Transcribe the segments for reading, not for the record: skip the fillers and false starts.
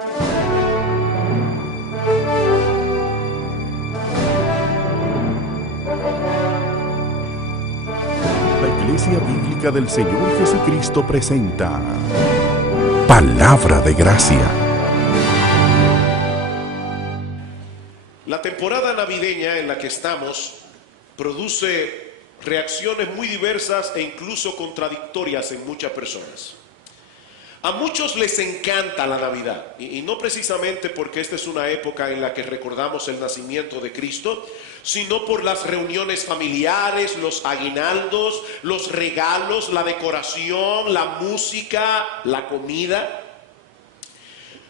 La Iglesia Bíblica del Señor Jesucristo presenta Palabra de Gracia. La temporada navideña en la que estamos produce reacciones muy diversas e incluso contradictorias en muchas personas. A muchos les encanta la Navidad, y no precisamente porque esta es una época en la que recordamos el nacimiento de Cristo, sino por las reuniones familiares, los aguinaldos, los regalos, la decoración, la música, la comida.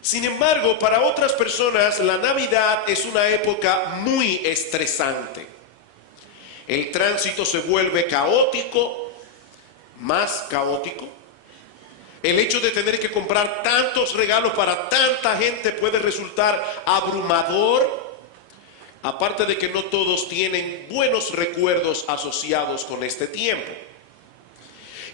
Sin embargo, para otras personas la Navidad es una época muy estresante. El tránsito se vuelve caótico, más caótico. El hecho de tener que comprar tantos regalos para tanta gente puede resultar abrumador, aparte de que no todos tienen buenos recuerdos asociados con este tiempo.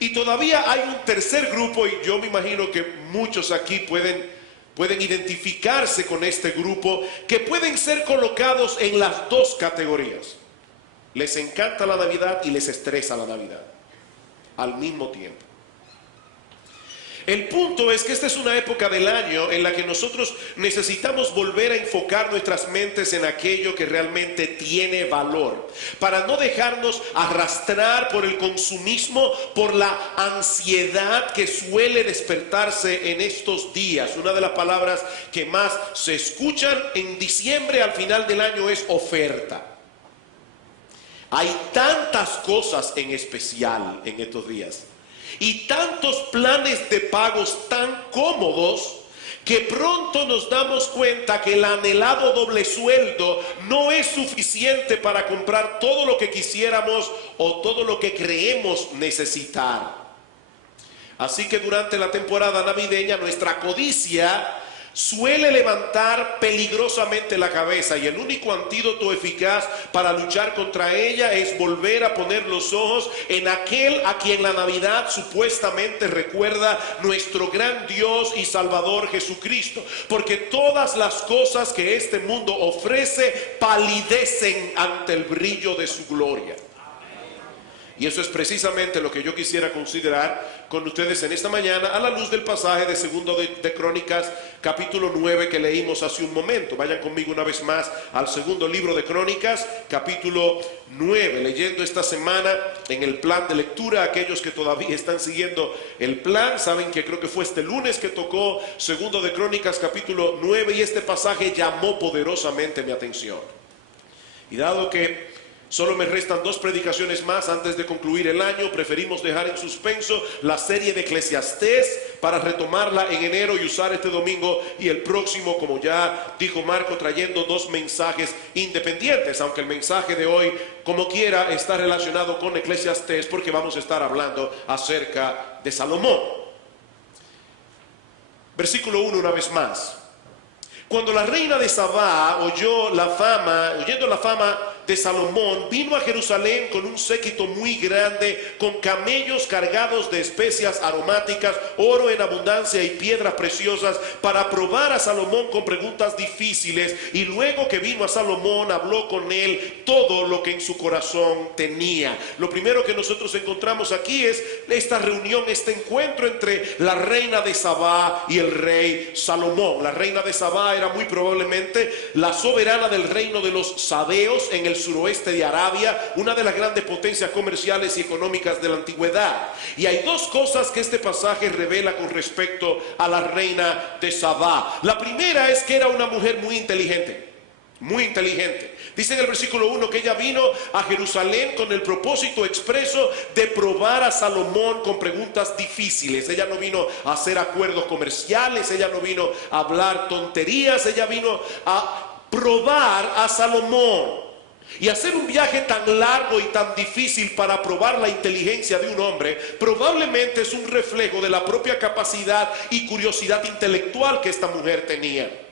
Y todavía hay un tercer grupo, y yo me imagino que muchos aquí pueden identificarse con este grupo, que pueden ser colocados en las dos categorías. Les encanta la Navidad y les estresa la Navidad al mismo tiempo. El punto es que esta es una época del año en la que nosotros necesitamos volver a enfocar nuestras mentes en aquello que realmente tiene valor, para no dejarnos arrastrar por el consumismo, por la ansiedad que suele despertarse en estos días. Una de las palabras que más se escuchan en diciembre al final del año es oferta. Hay tantas cosas en especial en estos días y tantos planes de pagos tan cómodos que pronto nos damos cuenta que el anhelado doble sueldo no es suficiente para comprar todo lo que quisiéramos o todo lo que creemos necesitar. Así que durante la temporada navideña nuestra codicia suele levantar peligrosamente la cabeza, y el único antídoto eficaz para luchar contra ella es volver a poner los ojos en aquel a quien la Navidad supuestamente recuerda, nuestro gran Dios y Salvador Jesucristo, porque todas las cosas que este mundo ofrece palidecen ante el brillo de su gloria. Y eso es precisamente lo que yo quisiera considerar con ustedes en esta mañana a la luz del pasaje de segundo de Crónicas, capítulo 9 que leímos hace un momento. Vayan conmigo una vez más al segundo libro de Crónicas, capítulo 9, leyendo esta semana en el plan de lectura. Aquellos que todavía están siguiendo el plan saben que creo que fue este lunes que tocó segundo de Crónicas, capítulo 9, y este pasaje llamó poderosamente mi atención. Y dado que solo me restan 2 predicaciones más antes de concluir el año, preferimos dejar en suspenso la serie de Eclesiastés para retomarla en enero y usar este domingo y el próximo, como ya dijo Marco, trayendo 2 mensajes independientes, aunque el mensaje de hoy, como quiera, está relacionado con Eclesiastés porque vamos a estar hablando acerca de Salomón. Versículo 1 una vez más. Cuando la reina de Sabá oyendo la fama de Salomón, vino a Jerusalén con un séquito muy grande, con camellos cargados de especias aromáticas, oro en abundancia y piedras preciosas, para probar a Salomón con preguntas difíciles. Y luego que vino a Salomón, habló con él todo lo que en su corazón tenía. Lo primero que nosotros encontramos aquí es esta reunión, este encuentro entre la reina de Sabá y el rey Salomón. La reina de Sabá era muy probablemente la soberana del reino de los sabeos en el suroeste de Arabia, una de las grandes potencias comerciales y económicas de la antigüedad. Y hay 2 cosas que este pasaje revela con respecto a la reina de Sabá. La primera es que era una mujer muy inteligente. Muy inteligente. Dice en el versículo 1 que ella vino a Jerusalén con el propósito expreso de probar a Salomón con preguntas difíciles. Ella no vino a hacer acuerdos comerciales, ella no vino a hablar tonterías, ella vino a probar a Salomón. Y hacer un viaje tan largo y tan difícil para probar la inteligencia de un hombre probablemente es un reflejo de la propia capacidad y curiosidad intelectual que esta mujer tenía.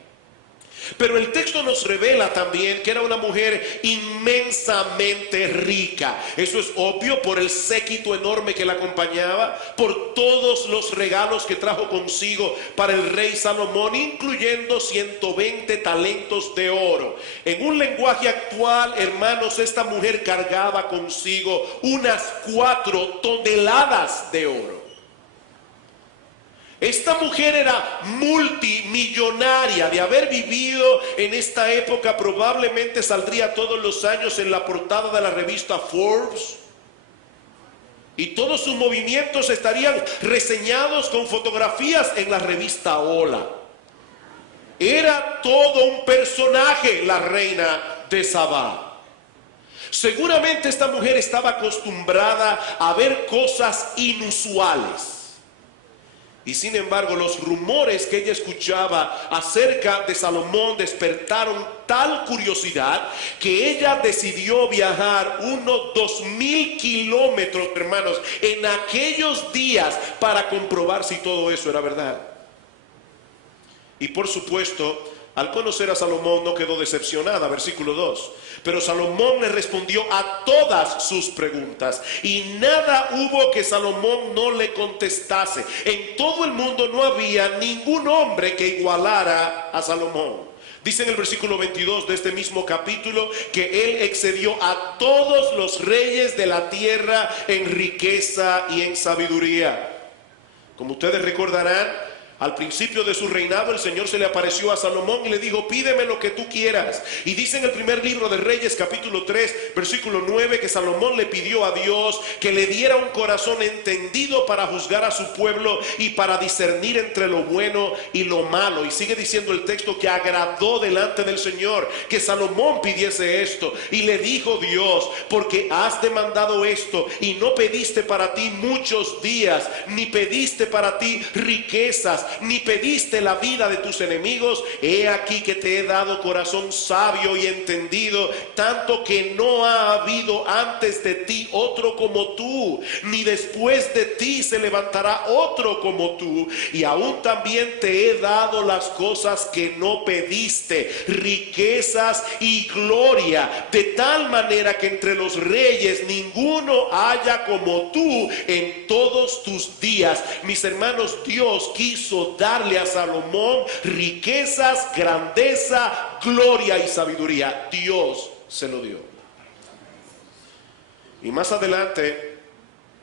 Pero el texto nos revela también que era una mujer inmensamente rica. Eso es obvio por el séquito enorme que la acompañaba, por todos los regalos que trajo consigo para el rey Salomón, incluyendo 120 talentos de oro. En un lenguaje actual, hermanos, esta mujer cargaba consigo unas 4 toneladas de oro. Esta mujer era multimillonaria. De haber vivido en esta época, probablemente saldría todos los años en la portada de la revista Forbes, y todos sus movimientos estarían reseñados con fotografías en la revista Hola. Era todo un personaje la reina de Sabá. Seguramente esta mujer estaba acostumbrada a ver cosas inusuales. Y sin embargo, los rumores que ella escuchaba acerca de Salomón despertaron tal curiosidad que ella decidió viajar unos 2000 kilómetros, hermanos, en aquellos días para comprobar si todo eso era verdad. Y por supuesto, al conocer a Salomón no quedó decepcionada, versículo 2. Pero Salomón le respondió a todas sus preguntas, y nada hubo que Salomón no le contestase. En todo el mundo no había ningún hombre que igualara a Salomón. Dice en el versículo 22 de este mismo capítulo que él excedió a todos los reyes de la tierra en riqueza y en sabiduría. Como ustedes recordarán, al principio de su reinado el Señor se le apareció a Salomón y le dijo: pídeme lo que tú quieras. Y dice en el primer libro de Reyes capítulo 3 versículo 9 que Salomón le pidió a Dios que le diera un corazón entendido para juzgar a su pueblo y para discernir entre lo bueno y lo malo. Y sigue diciendo el texto que agradó delante del Señor que Salomón pidiese esto, y le dijo Dios: porque has demandado esto y no pediste para ti muchos días, ni pediste para ti riquezas, ni pediste la vida de tus enemigos, he aquí que te he dado corazón sabio y entendido, tanto que no ha habido antes de ti otro como tú, ni después de ti se levantará otro como tú. Y aún también te he dado las cosas que no pediste, riquezas y gloria, de tal manera que entre los reyes ninguno haya como tú en todos tus días. Mis hermanos, Dios quiso darle a Salomón riquezas, grandeza, gloria y sabiduría. Dios se lo dio. Y más adelante,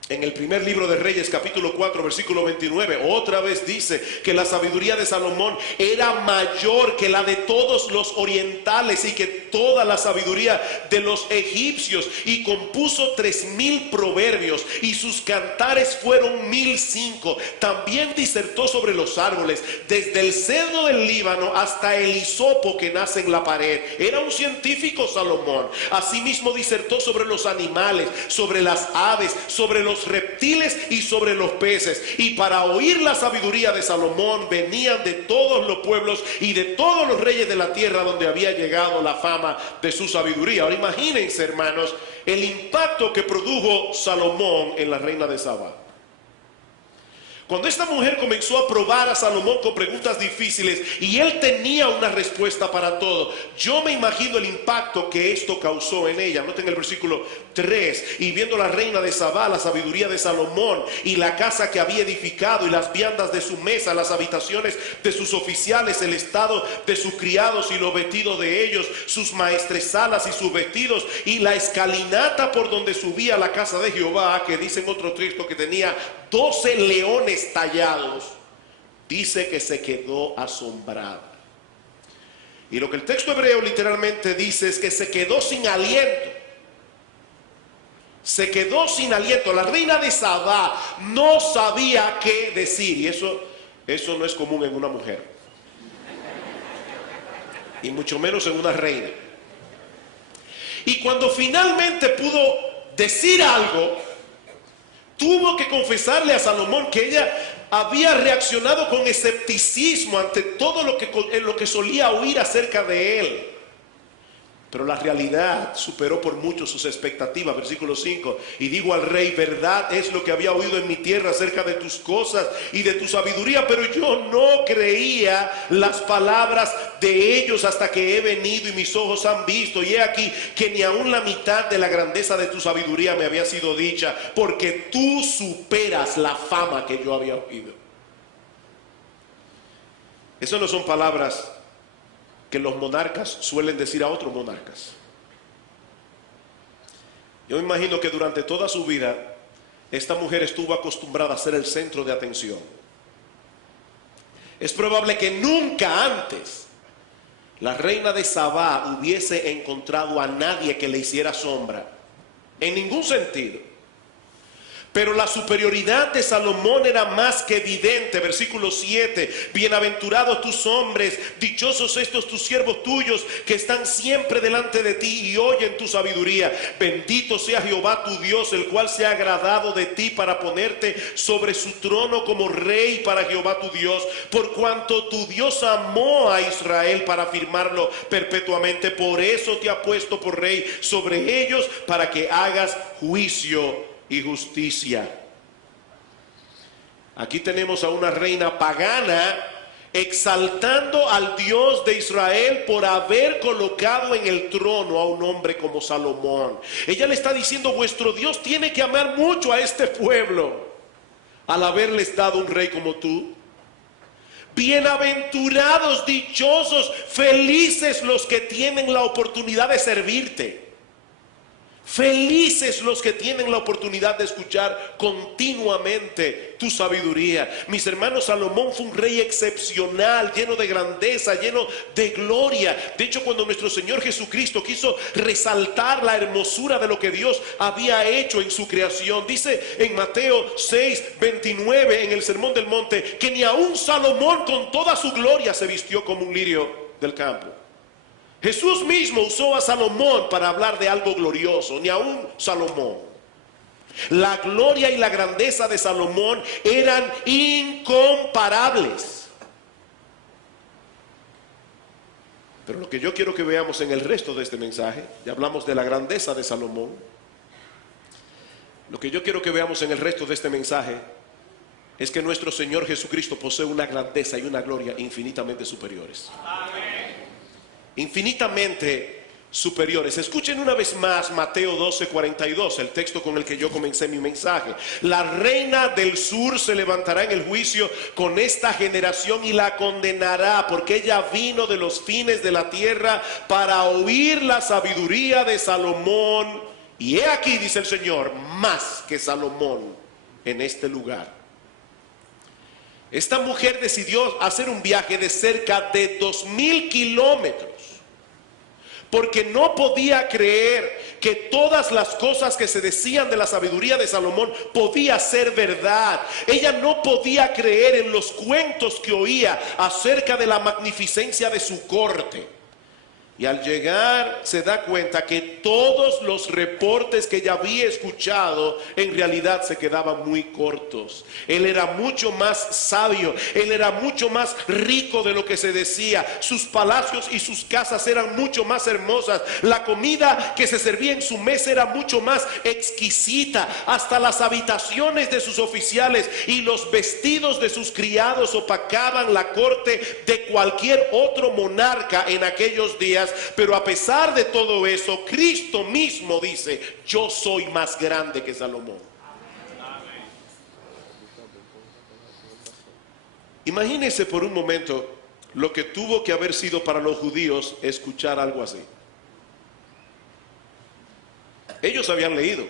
en el primer libro de Reyes capítulo 4 versículo 29, otra vez dice que la sabiduría de Salomón era mayor que la de todos los orientales y que toda la sabiduría de los egipcios, y compuso 3000 proverbios, y sus cantares fueron 1005. También disertó sobre los árboles, desde el cedro del Líbano hasta el hisopo que nace en la pared. Era un científico Salomón. Asimismo disertó sobre los animales, sobre las aves, sobre los reptiles y sobre los peces. Y para oír la sabiduría de Salomón venían de todos los pueblos y de todos los reyes de la tierra donde había llegado la fama de su sabiduría. Ahora imagínense, hermanos, el impacto que produjo Salomón en la reina de Sabá. Cuando esta mujer comenzó a probar a Salomón con preguntas difíciles y él tenía una respuesta para todo, yo me imagino el impacto que esto causó en ella. Noten el versículo 3: y viendo la reina de Sabá la sabiduría de Salomón y la casa que había edificado y las viandas de su mesa, las habitaciones de sus oficiales, el estado de sus criados y los vestidos de ellos, sus maestresalas y sus vestidos, y la escalinata por donde subía a la casa de Jehová, que dice en otro texto que tenía 12 leones tallados, dice que se quedó asombrada. Y lo que el texto hebreo literalmente dice es que se quedó sin aliento. Se quedó sin aliento. La reina de Sabá no sabía qué decir, y eso no es común en una mujer, y mucho menos en una reina. Y cuando finalmente pudo decir algo, tuvo que confesarle a Salomón que ella había reaccionado con escepticismo ante todo lo que solía oír acerca de él. Pero la realidad superó por mucho sus expectativas. Versículo 5. Y digo al rey, verdad es lo que había oído en mi tierra acerca de tus cosas y de tu sabiduría, pero yo no creía las palabras de ellos hasta que he venido y mis ojos han visto. Y he aquí que ni aun la mitad de la grandeza de tu sabiduría me había sido dicha, porque tú superas la fama que yo había oído. Esas no son palabras que los monarcas suelen decir a otros monarcas. Yo me imagino que durante toda su vida esta mujer estuvo acostumbrada a ser el centro de atención. Es probable que nunca antes la reina de Sabá hubiese encontrado a nadie que le hiciera sombra, en ningún sentido. Pero la superioridad de Salomón era más que evidente. Versículo 7. Bienaventurados tus hombres, dichosos estos tus siervos tuyos, que están siempre delante de ti y oyen tu sabiduría. Bendito sea Jehová tu Dios, el cual se ha agradado de ti para ponerte sobre su trono como rey para Jehová tu Dios. Por cuanto tu Dios amó a Israel para afirmarlo perpetuamente, por eso te ha puesto por rey sobre ellos, para que hagas juicio y justicia. Aquí tenemos a una reina pagana exaltando al Dios de Israel por haber colocado en el trono a un hombre como Salomón. Ella le está diciendo, vuestro Dios tiene que amar mucho a este pueblo al haberles dado un rey como tú. Bienaventurados, dichosos, felices los que tienen la oportunidad de servirte. Felices los que tienen la oportunidad de escuchar continuamente tu sabiduría. Mis hermanos, Salomón fue un rey excepcional, lleno de grandeza, lleno de gloria. De hecho, cuando nuestro Señor Jesucristo quiso resaltar la hermosura de lo que Dios había hecho en su creación, dice en Mateo 6:29 en el Sermón del Monte, que ni aun Salomón con toda su gloria se vistió como un lirio del campo. Jesús mismo usó a Salomón para hablar de algo glorioso, ni aún Salomón. La gloria y la grandeza de Salomón eran incomparables. Pero lo que yo quiero que veamos en el resto de este mensaje, ya hablamos de la grandeza de Salomón. Lo que yo quiero que veamos en el resto de este mensaje es que nuestro Señor Jesucristo posee una grandeza y una gloria infinitamente superiores. Amén. Infinitamente superiores. Escuchen una vez más Mateo 12:42, el texto con el que yo comencé mi mensaje. La reina del sur se levantará en el juicio con esta generación y la condenará, porque ella vino de los fines de la tierra para oír la sabiduría de Salomón. Y he aquí, dice el Señor, más que Salomón en este lugar. Esta mujer decidió hacer un viaje de cerca de 2000 kilómetros. Porque no podía creer que todas las cosas que se decían de la sabiduría de Salomón podía ser verdad. Ella no podía creer en los cuentos que oía acerca de la magnificencia de su corte. Y al llegar se da cuenta que todos los reportes que ella había escuchado en realidad se quedaban muy cortos. Él era mucho más sabio, él era mucho más rico de lo que se decía. Sus palacios y sus casas eran mucho más hermosas. La comida que se servía en su mesa era mucho más exquisita. Hasta las habitaciones de sus oficiales y los vestidos de sus criados opacaban la corte de cualquier otro monarca en aquellos días. Pero a pesar de todo eso, Cristo mismo dice, yo soy más grande que Salomón. Amén. Imagínense por un momento lo que tuvo que haber sido para los judíos escuchar algo así. Ellos habían leído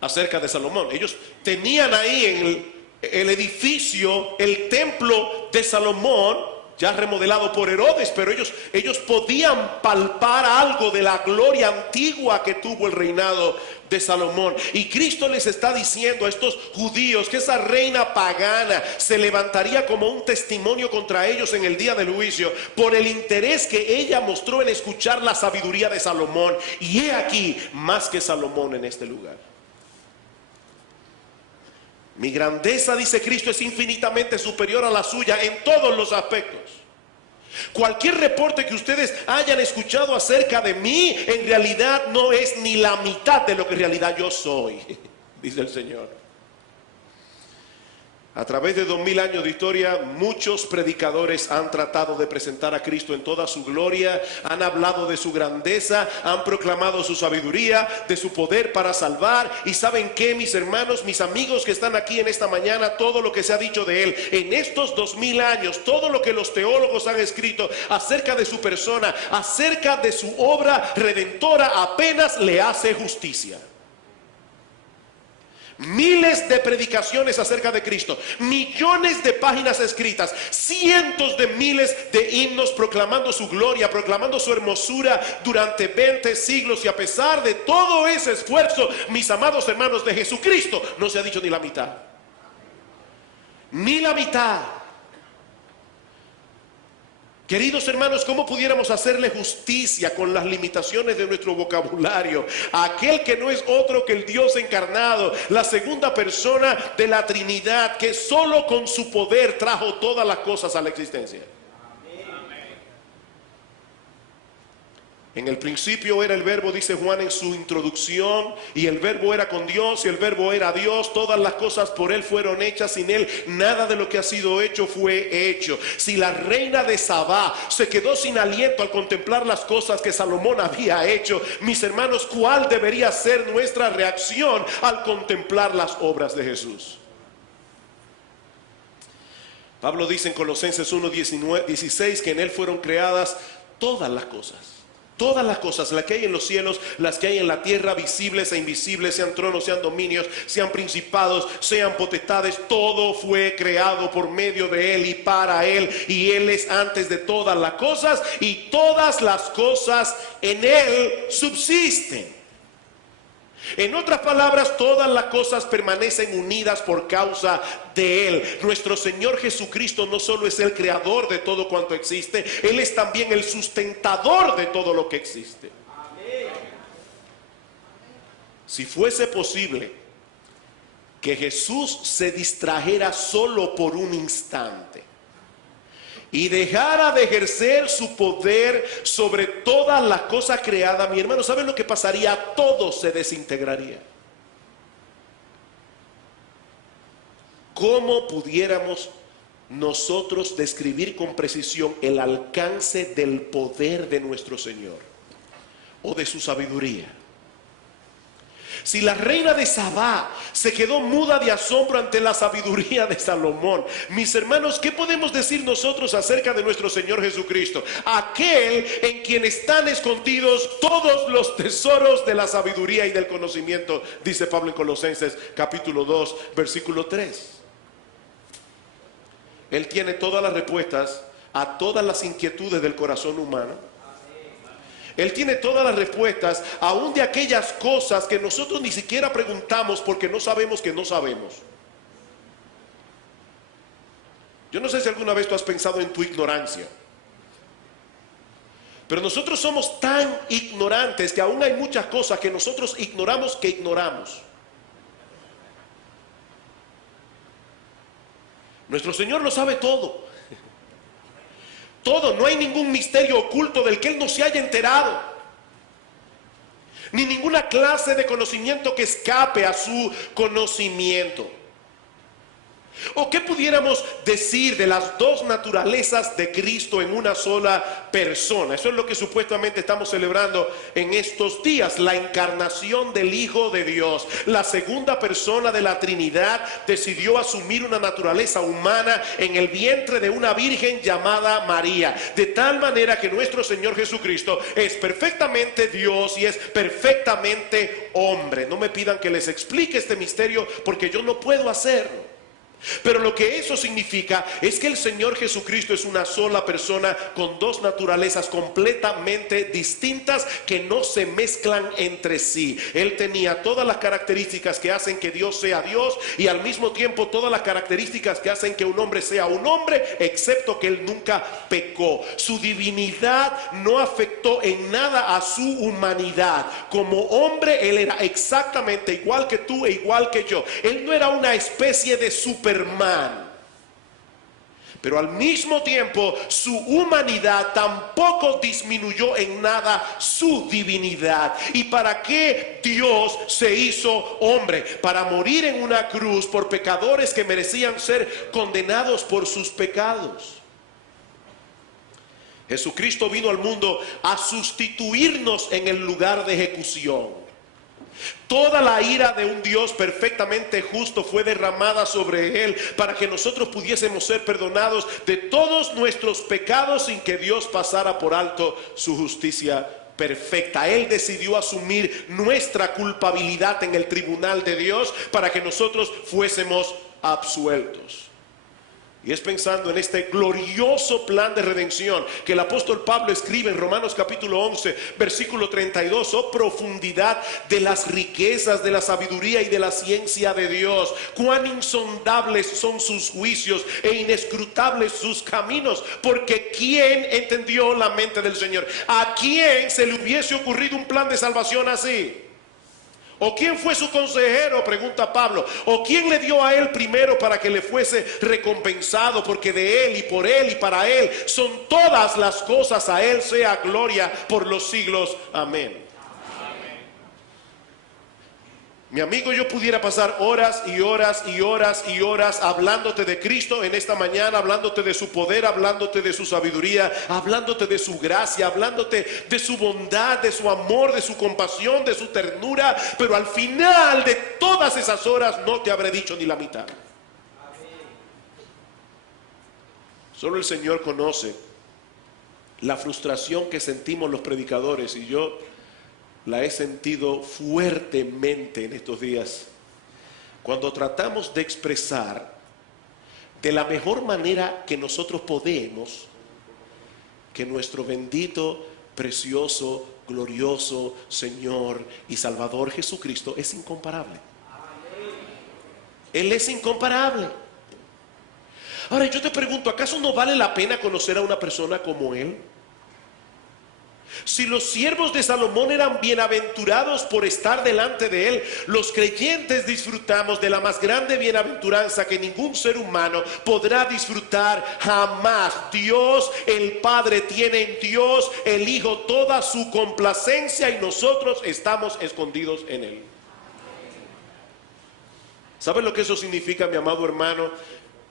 acerca de Salomón. Ellos tenían ahí en el edificio, el templo de Salomón, ya remodelado por Herodes, pero ellos podían palpar algo de la gloria antigua que tuvo el reinado de Salomón. Y Cristo les está diciendo a estos judíos que esa reina pagana se levantaría como un testimonio contra ellos en el día del juicio por el interés que ella mostró en escuchar la sabiduría de Salomón. Y he aquí, más que Salomón en este lugar. Mi grandeza, dice Cristo, es infinitamente superior a la suya en todos los aspectos. Cualquier reporte que ustedes hayan escuchado acerca de mí, en realidad no es ni la mitad de lo que en realidad yo soy, dice el Señor. A través de 2000 años de historia, muchos predicadores han tratado de presentar a Cristo en toda su gloria, han hablado de su grandeza, han proclamado su sabiduría, de su poder para salvar. Y ¿saben qué, mis hermanos, mis amigos que están aquí en esta mañana? Todo lo que se ha dicho de Él en estos 2000 años, todo lo que los teólogos han escrito acerca de su persona, acerca de su obra redentora, apenas le hace justicia. Miles de predicaciones acerca de Cristo, millones de páginas escritas, cientos de miles de himnos proclamando su gloria, proclamando su hermosura durante 20 siglos. Y a pesar de todo ese esfuerzo, mis amados hermanos, de Jesucristo no se ha dicho ni la mitad. Ni la mitad. Queridos hermanos, ¿cómo pudiéramos hacerle justicia con las limitaciones de nuestro vocabulario a aquel que no es otro que el Dios encarnado, la segunda persona de la Trinidad, que solo con su poder trajo todas las cosas a la existencia? En el principio era el verbo, dice Juan en su introducción, y el verbo era con Dios y el verbo era Dios. Todas las cosas por Él fueron hechas, sin Él nada de lo que ha sido hecho fue hecho. Si la reina de Sabá se quedó sin aliento al contemplar las cosas que Salomón había hecho, mis hermanos, ¿cuál debería ser nuestra reacción al contemplar las obras de Jesús? Pablo dice en Colosenses 1:16 que en Él fueron creadas todas las cosas. Todas las cosas, las que hay en los cielos, las que hay en la tierra, visibles e invisibles, sean tronos, sean dominios, sean principados, sean potestades, todo fue creado por medio de Él y para Él, y Él es antes de todas las cosas, y todas las cosas en Él subsisten. En otras palabras, todas las cosas permanecen unidas por causa de Él. Nuestro Señor Jesucristo no solo es el creador de todo cuanto existe, Él es también el sustentador de todo lo que existe. Si fuese posible que Jesús se distrajera solo por un instante y dejara de ejercer su poder sobre todas las cosas creadas, mi hermano, ¿saben lo que pasaría? Todo se desintegraría. ¿Cómo pudiéramos nosotros describir con precisión el alcance del poder de nuestro Señor o de su sabiduría? Si la reina de Sabá se quedó muda de asombro ante la sabiduría de Salomón, mis hermanos, ¿qué podemos decir nosotros acerca de nuestro Señor Jesucristo? Aquel en quien están escondidos todos los tesoros de la sabiduría y del conocimiento, dice Pablo en Colosenses capítulo 2, versículo 3. Él tiene todas las respuestas a todas las inquietudes del corazón humano. Él tiene todas las respuestas, aún de aquellas cosas que nosotros ni siquiera preguntamos porque no sabemos que no sabemos. Yo no sé si alguna vez tú has pensado en tu ignorancia, pero nosotros somos tan ignorantes que aún hay muchas cosas que nosotros ignoramos que ignoramos. Nuestro Señor lo sabe todo. Todo, no hay ningún misterio oculto del que Él no se haya enterado, ni ninguna clase de conocimiento que escape a su conocimiento. ¿O qué pudiéramos decir de las dos naturalezas de Cristo en una sola persona? Eso es lo que supuestamente estamos celebrando en estos días, la encarnación del Hijo de Dios. La segunda persona de la Trinidad decidió asumir una naturaleza humana en el vientre de una virgen llamada María, de tal manera que nuestro Señor Jesucristo es perfectamente Dios y es perfectamente hombre. No me pidan que les explique este misterio porque yo no puedo hacerlo. Pero lo que eso significa es que el Señor Jesucristo es una sola persona con dos naturalezas completamente distintas que no se mezclan entre sí. Él tenía todas las características que hacen que Dios sea Dios y al mismo tiempo todas las características que hacen que un hombre sea un hombre, excepto que Él nunca pecó. Su divinidad no afectó en nada a su humanidad. Como hombre Él era exactamente igual que tú e igual que yo. Él no era una especie de Superman, Pero al mismo tiempo su humanidad tampoco disminuyó en nada su divinidad. ¿Y para qué Dios se hizo hombre? Para morir en una cruz por pecadores que merecían ser condenados por sus pecados. Jesucristo vino al mundo a sustituirnos en el lugar de ejecución. Toda la ira de un Dios perfectamente justo fue derramada sobre él para que nosotros pudiésemos ser perdonados de todos nuestros pecados sin que Dios pasara por alto su justicia perfecta. Él decidió asumir nuestra culpabilidad en el tribunal de Dios para que nosotros fuésemos absueltos. Y es pensando en este glorioso plan de redención que el apóstol Pablo escribe en Romanos capítulo 11, versículo 32. Oh profundidad de las riquezas, de la sabiduría y de la ciencia de Dios. Cuán insondables son sus juicios e inescrutables sus caminos. Porque ¿quién entendió la mente del Señor? ¿A quién se le hubiese ocurrido un plan de salvación así? ¿O quién fue su consejero? Pregunta Pablo. ¿O quién le dio a él primero para que le fuese recompensado? Porque de él y por él y para él son todas las cosas. A él sea gloria por los siglos. Amén. Mi amigo, yo pudiera pasar horas y horas y horas y horas hablándote de Cristo en esta mañana, hablándote de su poder, hablándote de su sabiduría, hablándote de su gracia, hablándote de su bondad, de su amor, de su compasión, de su ternura, pero al final de todas esas horas no te habré dicho ni la mitad. Solo el Señor conoce la frustración que sentimos los predicadores, y yo la he sentido fuertemente en estos días, cuando tratamos de expresar de la mejor manera que nosotros podemos que nuestro bendito, precioso, glorioso Señor y Salvador Jesucristo es incomparable. Él es incomparable. Ahora yo te pregunto, ¿acaso no vale la pena conocer a una persona como Él? Si los siervos de Salomón eran bienaventurados por estar delante de él, los creyentes disfrutamos de la más grande bienaventuranza que ningún ser humano podrá disfrutar jamás. Dios el Padre tiene en Dios el Hijo toda su complacencia y nosotros estamos escondidos en él. ¿Sabes lo que eso significa, mi amado hermano?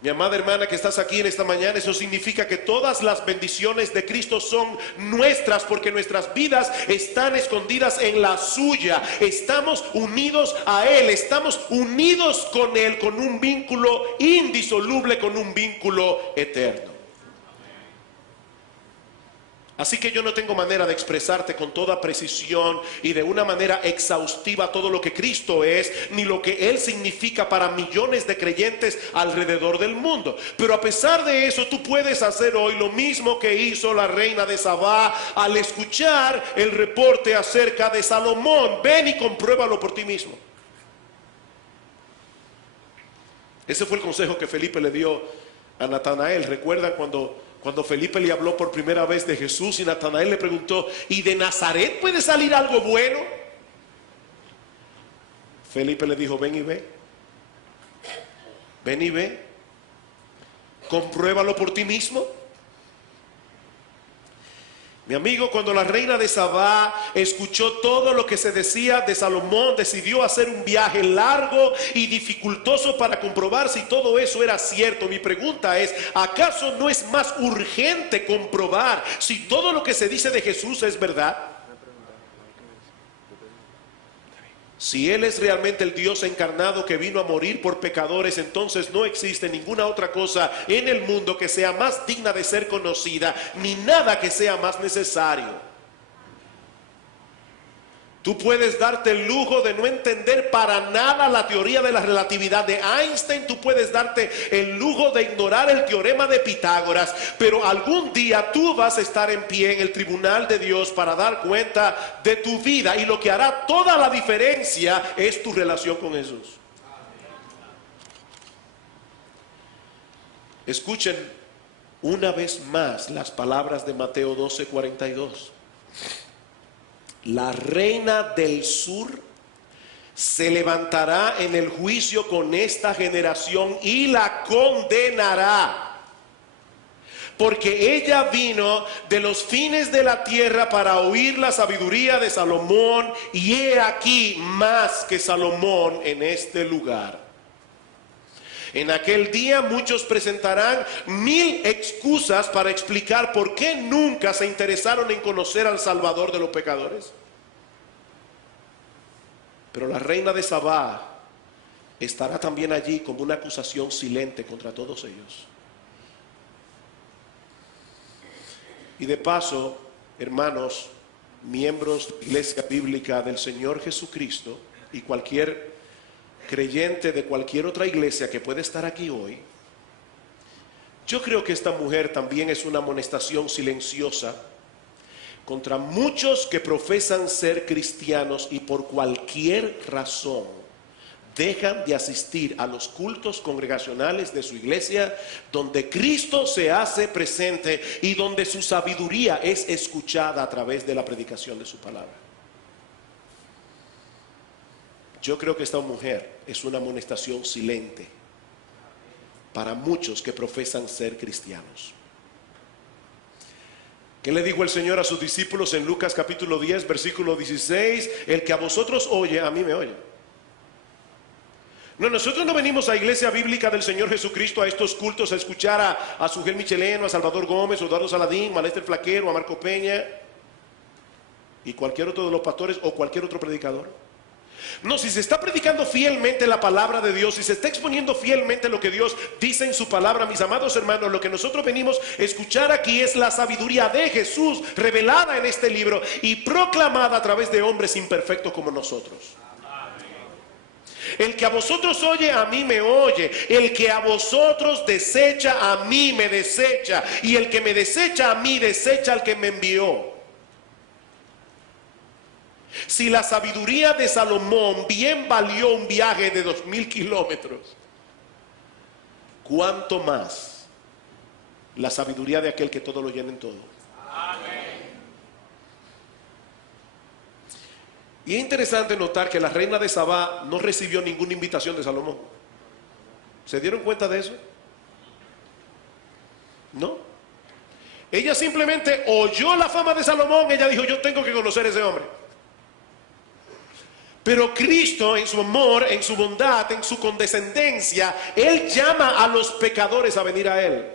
Mi amada hermana que estás aquí en esta mañana, eso significa que todas las bendiciones de Cristo son nuestras, porque nuestras vidas están escondidas en la suya. Estamos unidos a Él, estamos unidos con Él, con un vínculo indisoluble, con un vínculo eterno. Así que yo no tengo manera de expresarte con toda precisión y de una manera exhaustiva todo lo que Cristo es, ni lo que Él significa para millones de creyentes alrededor del mundo. Pero a pesar de eso, tú puedes hacer hoy lo mismo que hizo la reina de Sabá al escuchar el reporte acerca de Salomón. Ven y compruébalo por ti mismo. Ese fue el consejo que Felipe le dio a Natanael. ¿Recuerdan cuando Felipe le habló por primera vez de Jesús y Natanael le preguntó, ¿y de Nazaret puede salir algo bueno? Felipe le dijo, ven y ve. Ven y ve. Compruébalo por ti mismo. Mi amigo, cuando la reina de Sabá escuchó todo lo que se decía de Salomón, decidió hacer un viaje largo y dificultoso para comprobar si todo eso era cierto. Mi pregunta es, ¿acaso no es más urgente comprobar si todo lo que se dice de Jesús es verdad? Si Él es realmente el Dios encarnado que vino a morir por pecadores, entonces no existe ninguna otra cosa en el mundo que sea más digna de ser conocida, ni nada que sea más necesario. Tú puedes darte el lujo de no entender para nada la teoría de la relatividad de Einstein. Tú puedes darte el lujo de ignorar el teorema de Pitágoras. Pero algún día tú vas a estar en pie en el tribunal de Dios para dar cuenta de tu vida. Y lo que hará toda la diferencia es tu relación con Jesús. Escuchen una vez más las palabras de Mateo 12:42. La reina del sur se levantará en el juicio con esta generación y la condenará. porque ella vino de los fines de la tierra para oír la sabiduría de Salomón, y he aquí más que Salomón en este lugar. En aquel día muchos presentarán 1000 excusas para explicar por qué nunca se interesaron en conocer al Salvador de los pecadores. Pero la reina de Sabá estará también allí como una acusación silente contra todos ellos. Y de paso, hermanos, miembros de la Iglesia Bíblica del Señor Jesucristo y cualquier creyente de cualquier otra iglesia que puede estar aquí hoy, yo creo que esta mujer también es una amonestación silenciosa contra muchos que profesan ser cristianos y por cualquier razón dejan de asistir a los cultos congregacionales de su iglesia, donde Cristo se hace presente y donde su sabiduría es escuchada a través de la predicación de su palabra. Yo creo que esta mujer es una amonestación silente para muchos que profesan ser cristianos. ¿Qué le dijo el Señor a sus discípulos en Lucas capítulo 10, versículo 16? El que a vosotros oye, a mí me oye. No, nosotros no venimos a Iglesia Bíblica del Señor Jesucristo, a estos cultos, a escuchar a Sugel Micheleno, a Salvador Gómez, a Eduardo Saladín, a Lester Flaquero, a Marco Peña y cualquier otro de los pastores o cualquier otro predicador. No, si se está predicando fielmente la palabra de Dios, si se está exponiendo fielmente lo que Dios dice en su palabra, mis amados hermanos, lo que nosotros venimos a escuchar aquí es la sabiduría de Jesús revelada en este libro y proclamada a través de hombres imperfectos como nosotros. El que a vosotros oye, a mí me oye. El que a vosotros desecha, a mí me desecha. Y el que me desecha, a mí desecha al que me envió. Si la sabiduría de Salomón bien valió un viaje de 2000 kilómetros, ¿cuánto más la sabiduría de aquel que todo lo llena en todo? Amén. Y es interesante notar que la reina de Sabá no recibió ninguna invitación de Salomón. ¿Se dieron cuenta de eso? No. Ella simplemente oyó la fama de Salomón. Ella dijo: yo tengo que conocer a ese hombre. Pero Cristo, en su amor, en su bondad, en su condescendencia, Él llama a los pecadores a venir a Él.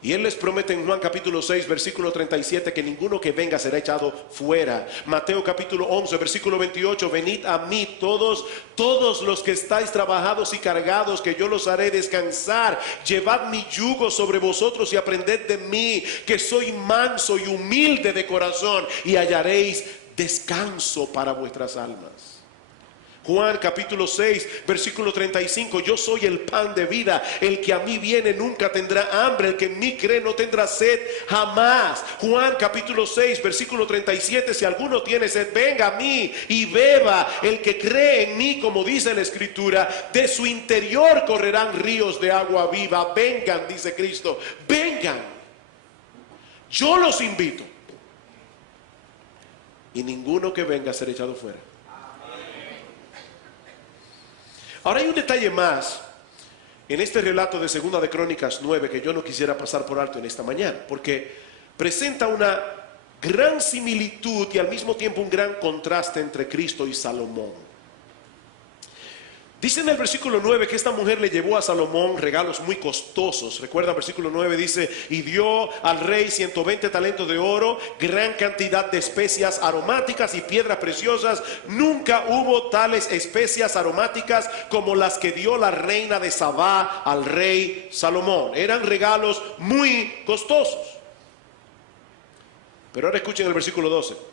Y Él les promete en Juan capítulo 6, versículo 37, que ninguno que venga será echado fuera. Mateo capítulo 11, versículo 28, venid a mí todos los que estáis trabajados y cargados, que yo los haré descansar. Llevad mi yugo sobre vosotros y aprended de mí, que soy manso y humilde de corazón, y hallaréis descanso para vuestras almas. Juan capítulo 6, versículo 35, yo soy el pan de vida, el que a mí viene nunca tendrá hambre, el que en mí cree no tendrá sed jamás. Juan capítulo 6, versículo 37, si alguno tiene sed, venga a mí y beba. El que cree en mí, como dice la Escritura, de su interior correrán ríos de agua viva. Vengan, dice Cristo, vengan. Yo los invito. Y ninguno que venga a ser echado fuera. Ahora hay un detalle más en este relato de 2 de Crónicas 9 que yo no quisiera pasar por alto en esta mañana, porque presenta una gran similitud y al mismo tiempo un gran contraste entre Cristo y Salomón. Dice en el versículo 9 que esta mujer le llevó a Salomón regalos muy costosos. Recuerda, el versículo 9 dice: y dio al rey 120 talentos de oro, gran cantidad de especias aromáticas y piedras preciosas. Nunca hubo tales especias aromáticas como las que dio la reina de Sabá al rey Salomón. Eran regalos muy costosos. Pero ahora escuchen el versículo 12.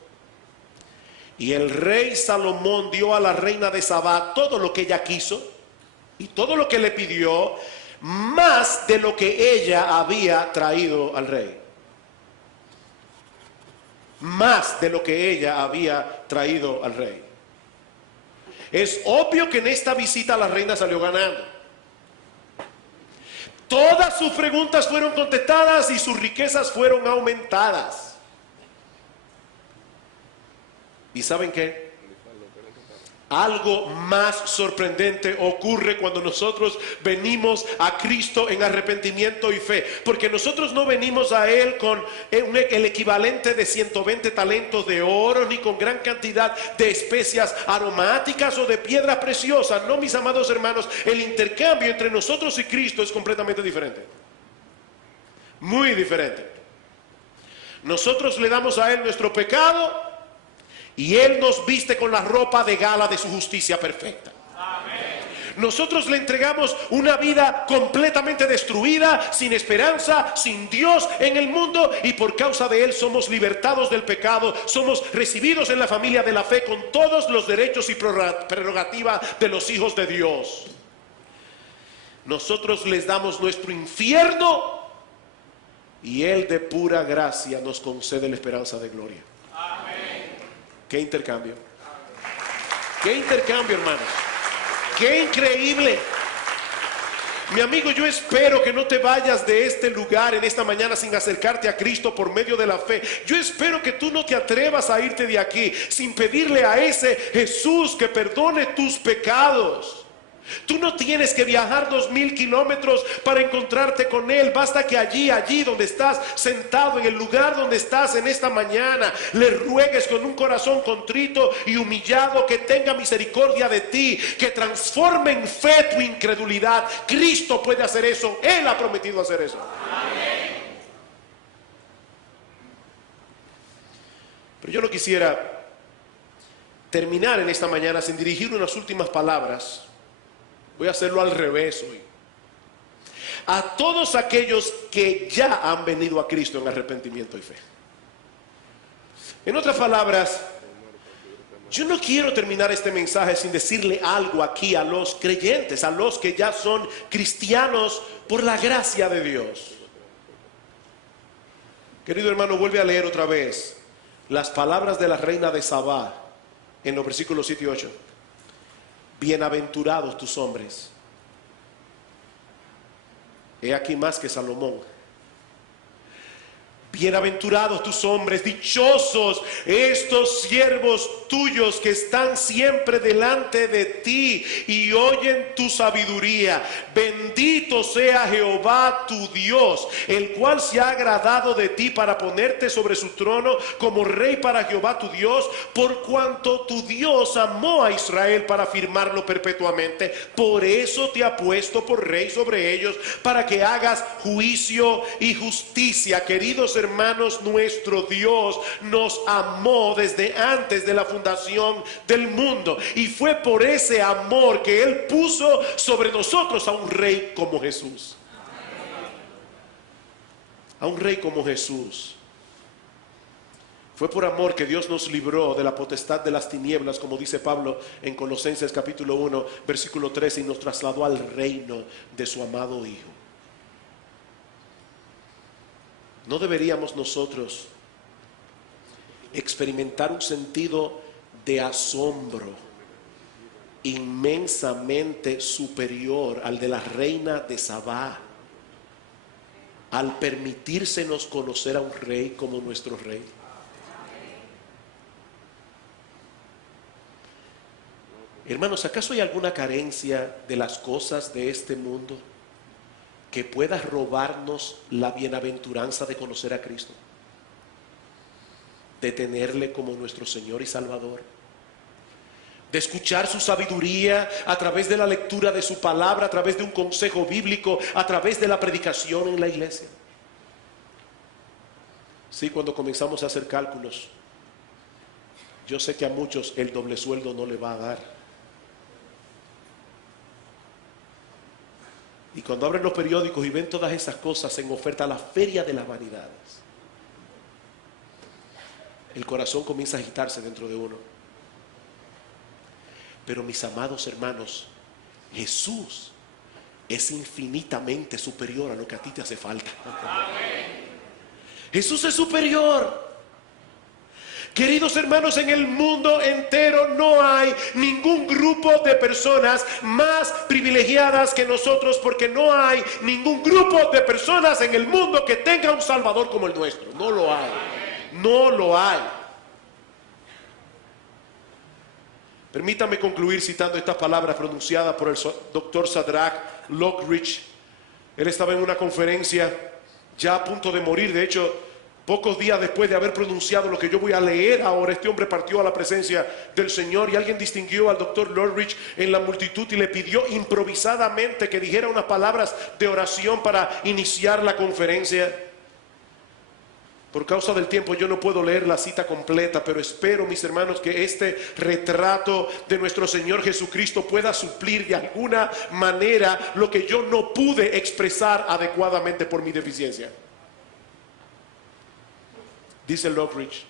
Y el rey Salomón dio a la reina de Sabá todo lo que ella quiso y todo lo que le pidió, más de lo que ella había traído al rey. Más de lo que ella había traído al rey. Es obvio que en esta visita la reina salió ganando. Todas sus preguntas fueron contestadas y sus riquezas fueron aumentadas. ¿Y saben qué? Algo más sorprendente ocurre cuando nosotros venimos a Cristo en arrepentimiento y fe, porque nosotros no venimos a Él con el equivalente de 120 talentos de oro, ni con gran cantidad de especias aromáticas o de piedras preciosas. No, mis amados hermanos, el intercambio entre nosotros y Cristo es completamente diferente, muy diferente. Nosotros le damos a Él nuestro pecado y Él nos viste con la ropa de gala de su justicia perfecta. Amén. Nosotros le entregamos una vida completamente destruida, sin esperanza, sin Dios en el mundo, y por causa de Él somos libertados del pecado, somos recibidos en la familia de la fe con todos los derechos y prerrogativas de los hijos de Dios. Nosotros les damos nuestro infierno y Él de pura gracia nos concede la esperanza de gloria. ¡Qué intercambio! ¡Qué intercambio, hermanos! ¡Qué increíble! Mi amigo, yo espero que no te vayas de este lugar en esta mañana sin acercarte a Cristo por medio de la fe. Yo espero que tú no te atrevas a irte de aquí sin pedirle a ese Jesús que perdone tus pecados. Tú no tienes que viajar 2000 kilómetros para encontrarte con Él. Basta que allí donde estás sentado, en el lugar donde estás en esta mañana, le ruegues con un corazón contrito y humillado que tenga misericordia de ti, que transforme en fe tu incredulidad. Cristo puede hacer eso. Él ha prometido hacer eso. Amén. Pero yo no quisiera terminar en esta mañana sin dirigir unas últimas palabras. Voy a hacerlo al revés hoy. A todos aquellos que ya han venido a Cristo en arrepentimiento y fe. En otras palabras, yo no quiero terminar este mensaje sin decirle algo aquí a los creyentes, a los que ya son cristianos por la gracia de Dios. Querido hermano, vuelve a leer otra vez las palabras de la reina de Sabá en los versículos 7 y 8. Bienaventurados tus hombres. He aquí más que Salomón. Bienaventurados tus hombres, dichosos estos siervos tuyos que están siempre delante de ti y oyen tu sabiduría. Bendito sea Jehová tu Dios, el cual se ha agradado de ti para ponerte sobre su trono como rey para Jehová tu Dios, por cuanto tu Dios amó a Israel para firmarlo perpetuamente. Por eso te ha puesto por rey sobre ellos, para que hagas juicio y justicia. Queridos hermanos, nuestro Dios nos amó desde antes de la fundación del mundo, y fue por ese amor que Él puso sobre nosotros a un rey como Jesús. A un rey como Jesús. Fue por amor que Dios nos libró de la potestad de las tinieblas, como dice Pablo en Colosenses capítulo 1 versículo 13, y nos trasladó al reino de su amado Hijo. ¿No deberíamos nosotros experimentar un sentido de asombro inmensamente superior al de la reina de Sabá al permitírsenos conocer a un rey como nuestro rey? Hermanos, ¿acaso hay alguna carencia de las cosas de este mundo que pueda robarnos la bienaventuranza de conocer a Cristo, de tenerle como nuestro Señor y Salvador, de escuchar su sabiduría a través de la lectura de su palabra, a través de un consejo bíblico, a través de la predicación en la iglesia? Sí, cuando comenzamos a hacer cálculos, yo sé que a muchos el doble sueldo no le va a dar. Y cuando abren los periódicos y ven todas esas cosas en oferta, a la feria de las vanidades, el corazón comienza a agitarse dentro de uno. Pero mis amados hermanos, Jesús es infinitamente superior a lo que a ti te hace falta. Jesús es superior. Queridos hermanos, en el mundo entero no hay ningún grupo de personas más privilegiadas que nosotros, porque no hay ningún grupo de personas en el mundo que tenga un Salvador como el nuestro. No lo hay. No lo hay. Permítame concluir citando estas palabras pronunciadas por el doctor Shadrach Lockridge. Él estaba en una conferencia ya a punto de morir. De hecho, pocos días después de haber pronunciado lo que yo voy a leer ahora, este hombre partió a la presencia del Señor, y alguien distinguió al doctor Lockridge en la multitud y le pidió improvisadamente que dijera unas palabras de oración para iniciar la conferencia. Por causa del tiempo yo no puedo leer la cita completa, pero espero, mis hermanos, que este retrato de nuestro Señor Jesucristo pueda suplir de alguna manera lo que yo no pude expresar adecuadamente por mi deficiencia. Dice Lockridge: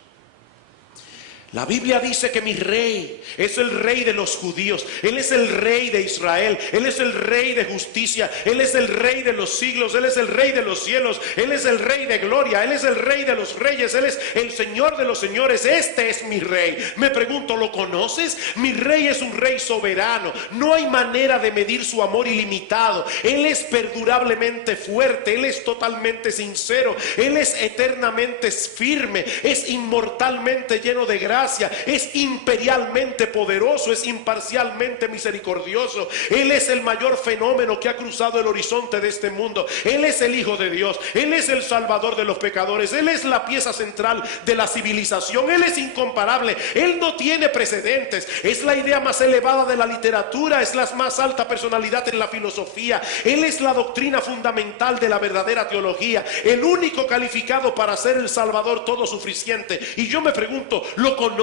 la Biblia dice que mi rey es el rey de los judíos. Él es el rey de Israel. Él es el rey de justicia. Él es el rey de los siglos. Él es el rey de los cielos. Él es el rey de gloria. Él es el rey de los reyes. Él es el Señor de los señores. Este es mi rey. Me pregunto, ¿lo conoces? Mi rey es un rey soberano. No hay manera de medir su amor ilimitado. Él es perdurablemente fuerte. Él es totalmente sincero. Él es eternamente firme. Es inmortalmente lleno de gracia. Es imperialmente poderoso, es imparcialmente misericordioso. Él es el mayor fenómeno que ha cruzado el horizonte de este mundo. Él es el Hijo de Dios. Él es el Salvador de los pecadores. Él es la pieza central de la civilización. Él es incomparable. Él no tiene precedentes. Es la idea más elevada de la literatura. Es la más alta personalidad en la filosofía. Él es la doctrina fundamental de la verdadera teología. El único calificado para ser el Salvador todo suficiente. Y yo me pregunto, ¿lo conoces?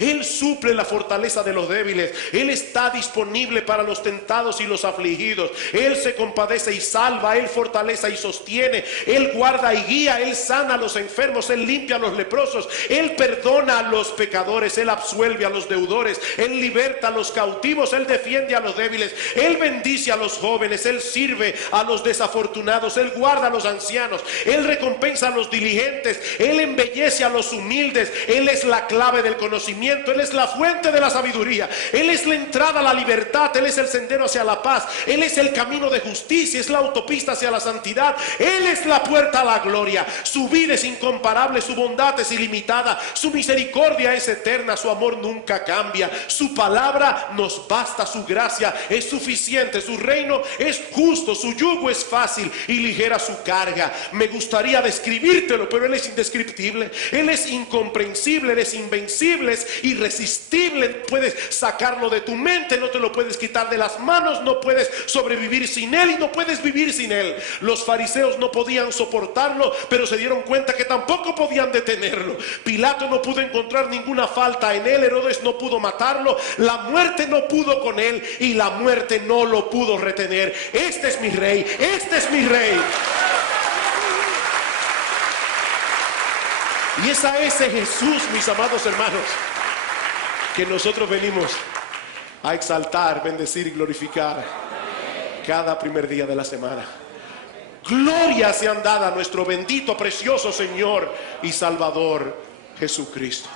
Él suple la fortaleza de los débiles. Él está disponible para los tentados y los afligidos. Él se compadece y salva. Él fortalece y sostiene. Él guarda y guía. Él sana a los enfermos. Él limpia a los leprosos. Él perdona a los pecadores. Él absuelve a los deudores. Él liberta a los cautivos. Él defiende a los débiles. Él bendice a los jóvenes. Él sirve a los desafortunados. Él guarda a los ancianos. Él recompensa a los diligentes. Él embellece a los humildes. Él es la clave del conocimiento. Él es la fuente de la sabiduría. Él es la entrada a la libertad. Él es el sendero hacia la paz. Él es el camino de justicia. Es la autopista hacia la santidad. Él es la puerta a la gloria. Su vida es incomparable. Su bondad es ilimitada. Su misericordia es eterna. Su amor nunca cambia. Su palabra nos basta. Su gracia es suficiente. Su reino es justo. Su yugo es fácil y ligera su carga. Me gustaría describírtelo, pero Él es indescriptible. Él es incomprensible. Él es invencible, es irresistible. Puedes sacarlo de tu mente, no te lo puedes quitar de las manos, no puedes sobrevivir sin Él y no puedes vivir sin Él. Los fariseos no podían soportarlo, pero se dieron cuenta que tampoco podían detenerlo. Pilato no pudo encontrar ninguna falta en Él. Herodes no pudo matarlo. La muerte no pudo con Él y la muerte no lo pudo retener. Este es mi rey. Este es mi rey. Y es a ese Jesús, mis amados hermanos, que nosotros venimos a exaltar, bendecir y glorificar cada primer día de la semana. Gloria sean dadas a nuestro bendito, precioso Señor y Salvador Jesucristo.